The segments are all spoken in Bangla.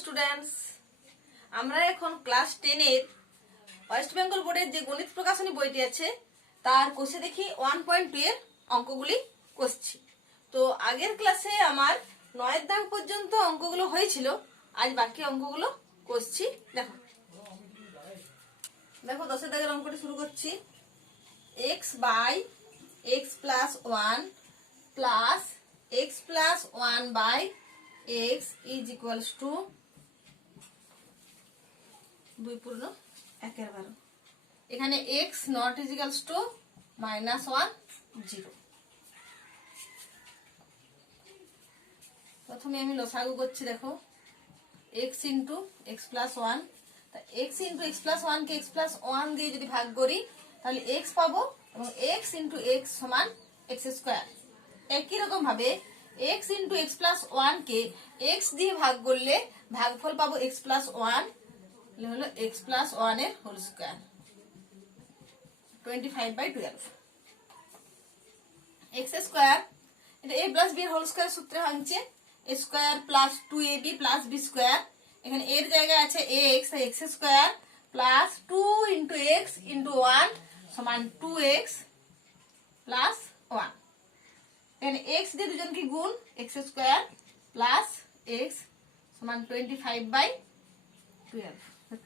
স্টুডেন্টস, আমরা এখন ক্লাস 10 এর ওয়েস্ট বেঙ্গল বোর্ডের যে গণিত প্রকাশনী বইটি আছে তার কোষে দেখি 1.2 এর অঙ্কগুলি করছি। তো আগের ক্লাসে আমার 9 দাগ পর্যন্ত অঙ্কগুলো হয়েছিল, আজ বাকি অঙ্কগুলো করছি। দেখো দেখো 10 দাগের অঙ্কটি শুরু করছি। x by x plus 1 plus x plus 1 by x is equals to 2 × 1/12। এখানে x not is equals to -1 0। প্রথমে আমি লসাগু করছি। দেখো x ইন্টু x প্লাস 1, তা x ইন্টু x প্লাস 1 কে x প্লাস 1 দিয়ে যদি ভাগ করি তাহলে x পাবো, এবং x ইন্টু x সমান x স্কোয়ার। একই রকম ভাবে x ইন্টু x প্লাস 1 কে x দিয়ে ভাগ করলে ভাগফল পাবো x প্লাস 1 হলো x প্লাস 1 এর হোল স্কোয়ার 25/12। x স্কোয়ার এটা a প্লাস b এর হোল স্কোয়ার সূত্রে ভাঙছে। a square plus 2ab plus b square, এখানে এর জায়গায় আছে x, তাই x square plus 2 into x into 1 সমান 2x প্লাস 1। এখানে x দিয়ে দুজনকে গুণ, x স্কোয়ার প্লাস x সমান 25/12।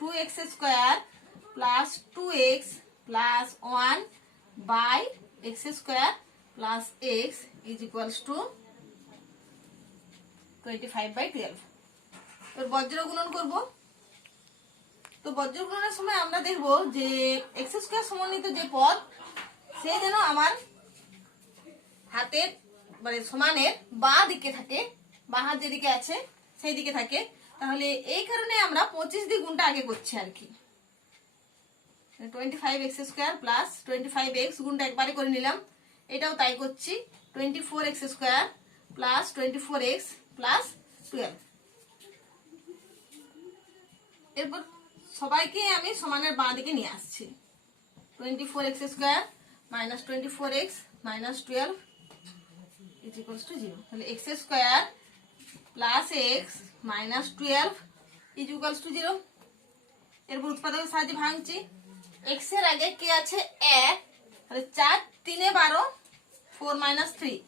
2x square plus 2x plus 1 by x square plus x is equals to 25/12। এর বজ্র গুণন করব। তো বজ্র গুণনের সময় আমরা দেখব যে x স্কোয়ার সমন্বিত যে পদ সে যেন আমার হাতের মানে সমানের বাঁ দিকে থাকে, বাঁ হাত যেদিকে আছে সেই দিকে থাকে। তাহলে এই কারণে আমরা 25 দিয়ে গুণটা আগে করছি আর কি। 25x স্কোয়ার প্লাস 25x গুণটা একবারে করে নিলাম, এটাও তাই করছি। 24x square plus 24x plus 12। এরপর সবাইকে আমি সমানের বাঁ দিকে নিয়ে আসছি। 24x square minus 24x minus 12 is equals two 0। তাহলে x square plus x minus 12 is equals two 0। এরপর উৎপাদকের সাহায্যে ভাঙছি। x এর আগে কি আছে 1, তাহলে 4 3 12 4 মাইনাস 3।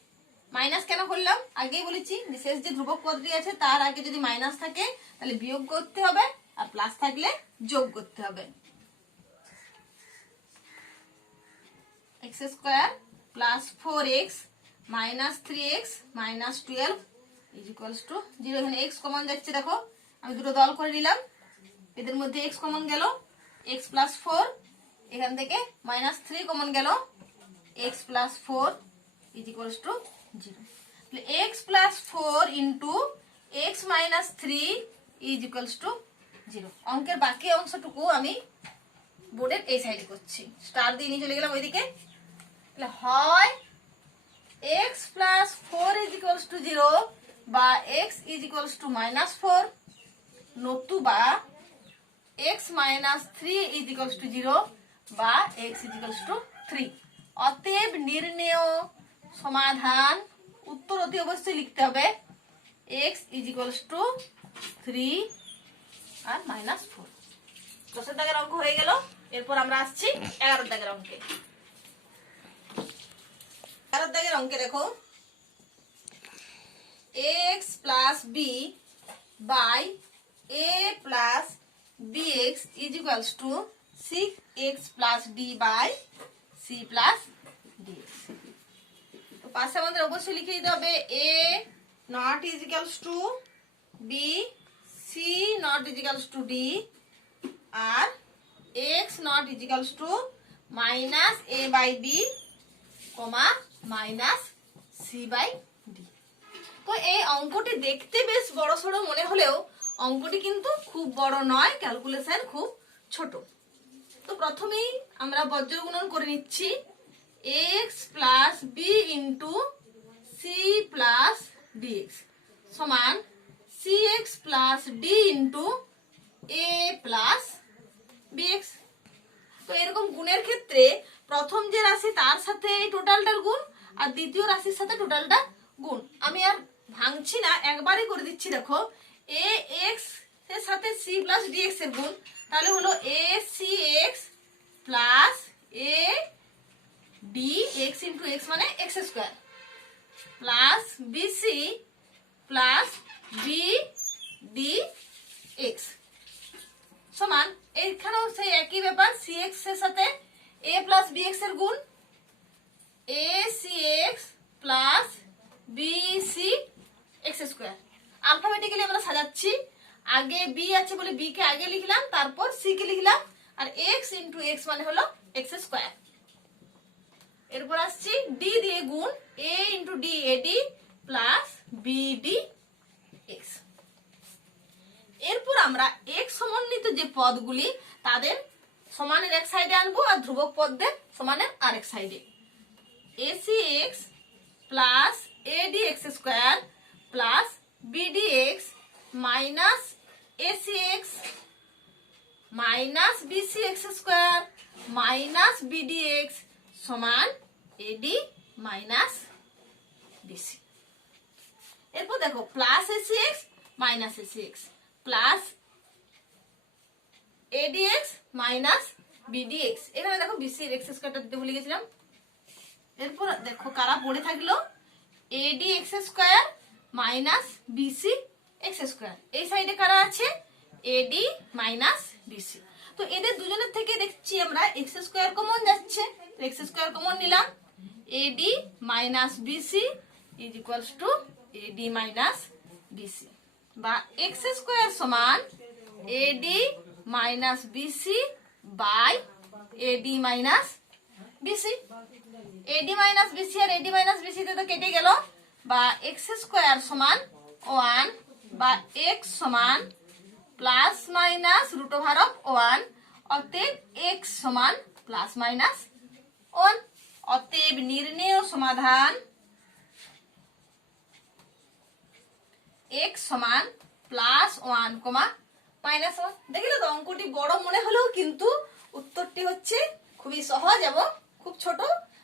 মাইনাস কেন করলাম আগেই বলেছি, বিশেষ যে ধ্রুবক পদটি আছে তার আগে যদি মাইনাস থাকে তাহলে বিয়োগ করতে হবে, আর প্লাস থাকলে যোগ করতে হবে। x square plus 4x minus 3x minus 12 is equals two 0। এখানে x কমন যাচ্ছে, দেখো আমি দুটো দল করে নিলাম, এদের মধ্যে x কমন গেল x প্লাস 4, এখান থেকে মাইনাস 3 কমন গেল x plus 4 is equals two 0। তাহলে x plus 4 into x minus 3 is equals two 0। অঙ্কের বাকি অংশটুকু আমি বোর্ডের এই সাইডে করছি, স্টার দিয়ে নিয়ে চলে গেলাম ওইদিকে। তাহলে হয় x plus 4 is equals two 0 বা x is equals to minus 4, নতুবা x minus 3 is equals two 0 বা x ইজ ইকুয়ালস টু 3। অতএব নির্ণেয় সমাধান উত্তর অতি অবশ্যই লিখতে হবে x ইজ ইকুয়ালস টু 3 আর মাইনাস 4। 10 দাগের অঙ্ক হয়ে গেল। এরপর আমরা আসছি 11 দাগের অঙ্কে। 11 দাগের অঙ্কে দেখো x plus b by a plus bx is equals to 6x plus d by c plus dx। তো পাশে আমাদের অবশ্যই লিখে দিতে হবে a not is equals to b, c not is equals to d, আর x not is equals to minus a by b comma minus c by d। তো এই অঙ্কটি দেখতে বেশ বড় সড়ো মনে হলেও অঙ্কটি কিন্তু খুব বড় নয়, ক্যালকুলেশন খুব ছোট। তো প্রথমেই আমরা বজ্র গুণন করে নিচ্ছি। x plus b into c plus dx সমান cx plus d into a plus bx। তো এরকম গুণের ক্ষেত্রে প্রথম যে রাশি তার সাথে এই টোটালটার গুণ, আর দ্বিতীয় রাশির সাথে টোটালটা গুণ। আমি আর ভাঙছি না, একবারই করে দিচ্ছি। দেখো ax প্লাস ডি এক্স এর গুণ, তাহলে হলো A C X plus A D X into X মানে X square plus BC plus B D X সমান, এখানেও সেই একই ব্যাপার, সি এক্স এর সাথে এ প্লাস বি এক্স এর গুণ A C X plus B C X square. Alphabetically আমরা সাজাচ্ছি, আগে বি আছে বলে বি কে আগে লিখলাম, তারপর সি কে লিখলাম, আর এক্স ইন্টু এক্স মানে হলো এক্স স্কোয়ার। এরপর আসছি ডি দিয়ে গুণ A into D AD plus BD X. এরপর আমরা এক্স সমন্বিত যে পদগুলি তাদের সমানের এক সাইডে আনবো আর ধ্রুবক পদদের সমানের আরেক সাইডে। AC X plus AD X square plus BD X minus AC X minus BC X square minus BD X সমান এডি মাইনাস বিসি। এরপর দেখো plus AC X minus AC X plus AD X minus BD X. এখানে দেখো বিসি এক্স স্কোয়ারটা দিতে ভুলে গেছিলাম। এরপর দেখো কারা পড়ে থাকলো AD X square minus BC X square, এই সাইডে কারা আছে এডি মাইনাস বিসি। তো এদের দুজনের থেকে দেখছি আমরা এক্স স্কোয়ার কমন যাচ্ছে, এক্স স্কোয়ার কমন নিলাম, AD minus BC is equals to AD minus BC, বা এক্স স্কোয়ার সমান AD minus BC by AD minus BC. AD minus BC আর এডি মাইনাস বিসি তে তো কেটে গেল, বা এক্স স্কোয়ার সমান 1 বা এক্স সমান plus minus root over of 1, অতএব এক্স সমান প্লাস মাইনাস 1। অতএব নির্ণেয় সমাধান এক্স সমান প্লাস 1 মাইনাস 1। দেখলে তো অঙ্কটি বড় মনে হলেও কিন্তু উত্তরটি হচ্ছে খুবই সহজ এবং খুব ছোট,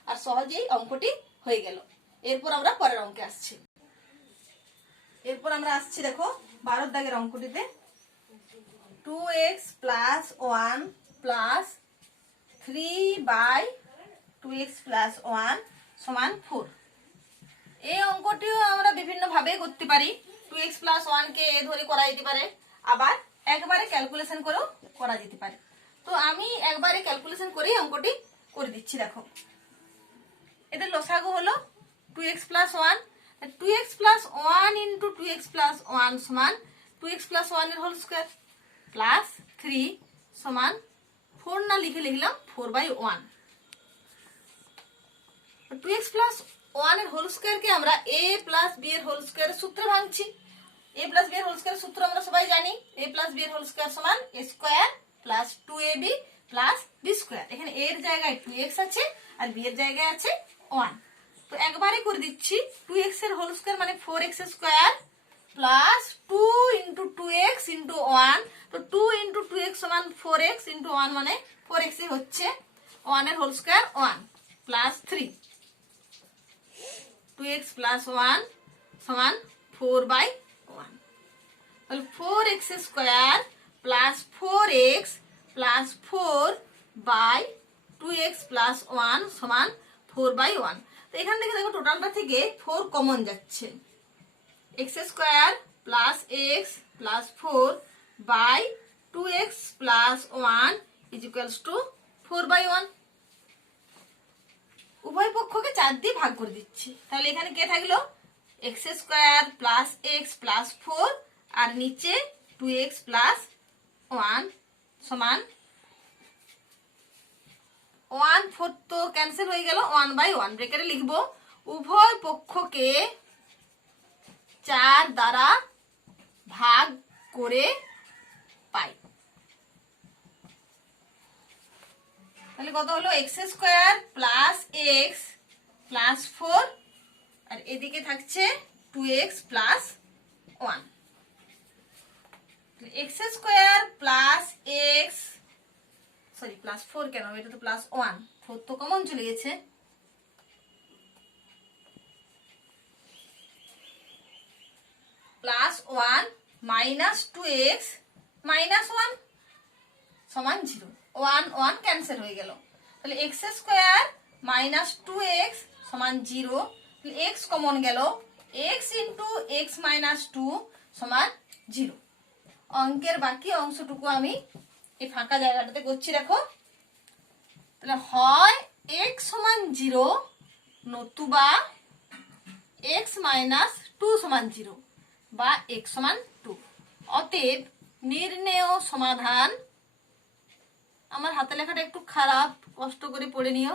আর সহজেই অঙ্কটি হয়ে গেল। এরপর আমরা পরের অঙ্কে আসছি। এরপর আমরা আসছি দেখো 12 দাগের অঙ্কটিতে 2x plus 1 plus 3 by 2x plus 1 সমান 4। এই অঙ্কটিও আমরা বিভিন্ন ভাবে করতে পারি। 2x প্লাস 1 কে এ ধরে করা যেতে পারে, আবার একবারে ক্যালকুলেশন করেও করা যেতে পারে। তো আমি একবারে ক্যালকুলেশন করেই অঙ্কটি করে দিচ্ছি। দেখো এদের লসাগু হলো 2x plus 1, 2x plus 1 into 2x plus 1 সমান 2x প্লাস 1 এর হোল স্কোয়ার প্লাস 3 সমান 4 না লিখে লিখলাম 4/1। 2x প্লাস 1 এর হোল স্কোয়ারকে আমরা a প্লাস b এর হোল স্কোয়ারের সূত্রে ভাঙছি। a প্লাস b এর হোল স্কোয়ারের সূত্র আমরা সবাই জানি, a প্লাস b এর হোল স্কোয়ার সমান a square plus 2ab plus b square. এখানে a এর জায়গায় 2x আছে আর b এর জায়গায় আছে 1। তো একবারে করে দিচ্ছি, 2x এর হোল স্কোয়ার মানে 4x square plus 2 into 2x into 1। তো 2 ইন্টু 2x সমান 4x ইন্টু 1 মানে 4x হচ্ছে, 1 এর whole square 1 plus 3, 2x plus 1 সমান 4/1। তাহলে 4x square plus 4x plus 4 by 2x plus 1 সমান 4/1। তো এখান থেকে দেখো টোটালটা থেকে 4 কমন যাচ্ছে, x square plus x plus 4 by 2x plus 1 is equals to 4/1। উভয় পক্ষকে 4 দিয়ে ভাগ করে দিচ্ছি। তাহলে এখানে কে থাকলো x square plus x plus 4 আর নিচে 2x প্লাস 1 সমান 1/4 তো ক্যান্সেল হয়ে গেল, 1/1 ব্রেকেটে লিখবো। উভয় পক্ষকে 4 দ্বারা ভাগ করে পাই। তাহলে কত হলো x square plus x plus 4 আর এদিকে থাকছে 2x plus 1। x square plus x sorry plus 4 কেন, এটা তো প্লাস 1, 4 তো কমন চলে গেছে। প্লাস 1 মাইনাস 2x -1 সমান 0, 1 1 ক্যান্সেল হয়ে গেল। তাহলে x স্কয়ার মাইনাস 2x সমান 0, তাহলে x কমন গেল, x ইন্টু এক্স মাইনাস 2 সমান 0। অঙ্কের বাকি অংশটুকু আমি এই ফাঁকা জায়গাটাতে করছি, দেখো। তাহলে হয় x সমান 0 নতুবা x মাইনাস 2 সমান 0 বা x সমান 2। অতএব নির্ণেয় সমাধান, আমার হাতে লেখাটা একটু খারাপ, কষ্ট করে পড়ে নিও।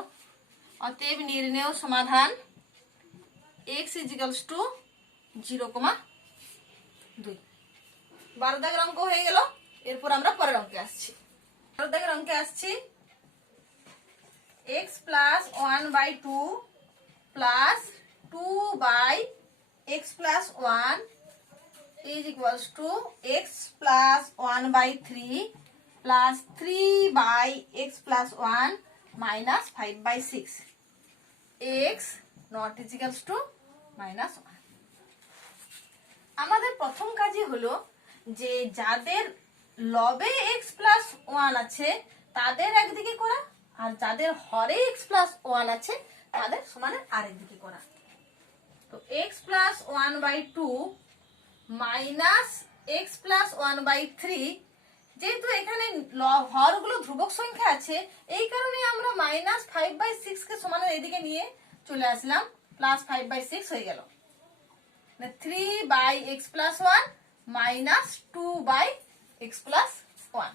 অতএব নির্ণেয় সমাধান x ইজিক্যালস টু 0,2। 12 দাগের অঙ্ক হয়ে গেল। এরপর আমরা পরের অঙ্কে আসছি। 12 দাগের অঙ্কে আসছি। x plus 1/2 plus 2/x plus 1 is equals to x plus 1/3 plus 3/x plus 1 minus 5/6. x not is equals to -1. আমাদের প্রথম কাজই হলো যে যাদের লবে x plus 1 আছে তাদের একদিকে করা, আর যাদের হরে x plus 1 আছে তাদের সমানের আরেকদিকে করা। তো x plus 1/2 minus x plus 1/3, যেহেতু এখানে হরগুলো ধ্রুবক সংখ্যা আছে এই কারণে আমরা -5/6 কে সমানের এদিকে নিয়ে চলে আসলাম, প্লাস 5/6 হয়ে গেল। 3/x plus 1 minus 2/x plus 1।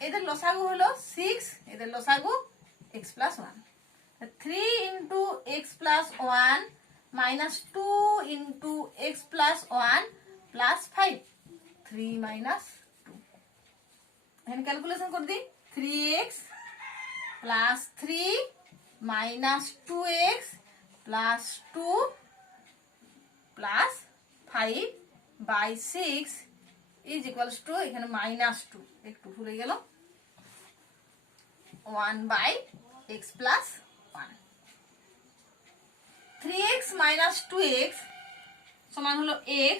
এদের লসাগু হলো 6, এদের লসাগু x plus 1। 3 into x plus 1 minus 2 into x plus 1 plus 5, 3 minus 2। এখানে ক্যালকুলেশন করে দিই, 3x plus 3 minus 2x plus 2 plus 5/6 is equals to, এখানে -2 একটু ভুলে গেল, 1/x plus 1। 3x minus 2x সমান হলো x।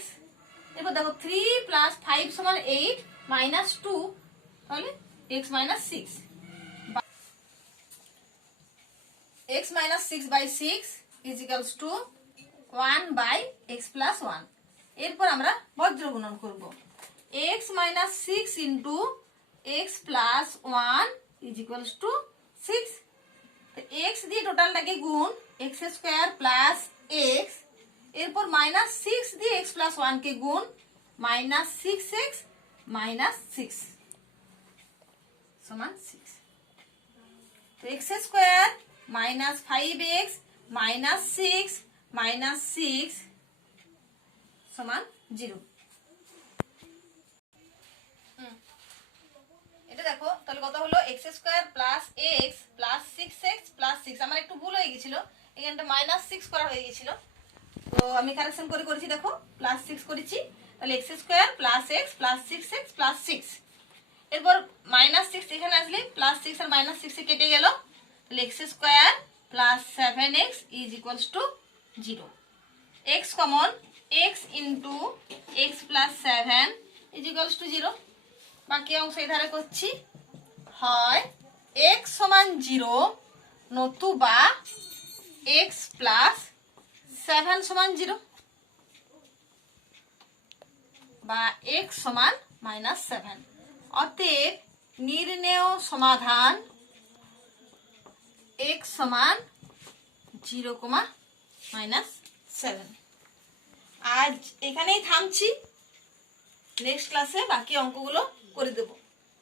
এবার দেখো 3 plus 5 সমান 8 minus 2, তাহলে x minus 6। x minus 6/6 is equals to 1/x plus 1। এরপর আমরা বজ্র গুণন করব, x minus 6 into x plus 1 is equals to 6। x দিয়ে টোটালটাকে গুণ, x স্কয়ার প্লাস x, এরপর -6 দিয়ে x প্লাস 1 কে গুণ, -6x minus 6 সমান 6। তো x square minus 5x minus 6 minus 6 সমান 0। এটা দেখো তাহলে কত হলো, x square plus x plus 6x plus 6। আমার একটু ভুল হয়ে গেছিল, এখানটা -6 করা হয়ে গেছিল, তো আমি কারেকশন করে করেছি, দেখো +6 করেছি। তাহলে x square plus x plus 6x plus 6, এরপর -6 এখানে আসলে +6 আর -6 কেটে গেল, তাহলে x square plus 7x is equals two 0। x common, x into x plus 7 is equals two 0। বাকি অংশ এধারে করছি, হয় x সমান 0 নতুবা x প্লাস 7 সমান 0 বা x সমান -7। অতএব নির্ণেয় সমাধান x সমান 0,-7। আজ এখানেই থামছি, নেক্সট ক্লাসে বাকি অঙ্কগুলো করে দেব,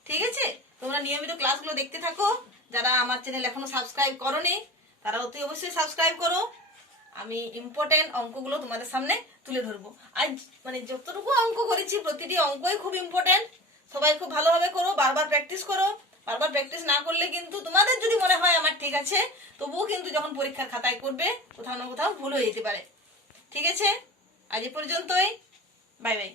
ঠিক আছে? তোমরা নিয়মিত ক্লাসগুলো দেখতে থাকো। যারা আমার চ্যানেল এখনো সাবস্ক্রাইব করোনি তারা অতি অবশ্যই সাবস্ক্রাইব করো। আমি ইম্পর্টেন্ট অঙ্কগুলো তোমাদের সামনে তুলে ধরবো। আজ মানে যতটুকু অঙ্ক করেছি প্রতিটি অঙ্কই খুব ইম্পর্টেন্ট। সবাই খুব ভালোভাবে করো, বারবার প্র্যাকটিস করো। বারবার প্র্যাকটিস না করলে কিন্তু তোমাদের যদি মনে হয় আমার ঠিক আছে, তবুও কিন্তু যখন পরীক্ষার খাতায় করবে কোথাও না কোথাও ভুল হয়ে যেতে পারে। ঠিক আছে, আজ এ পর্যন্তই, বাই বাই।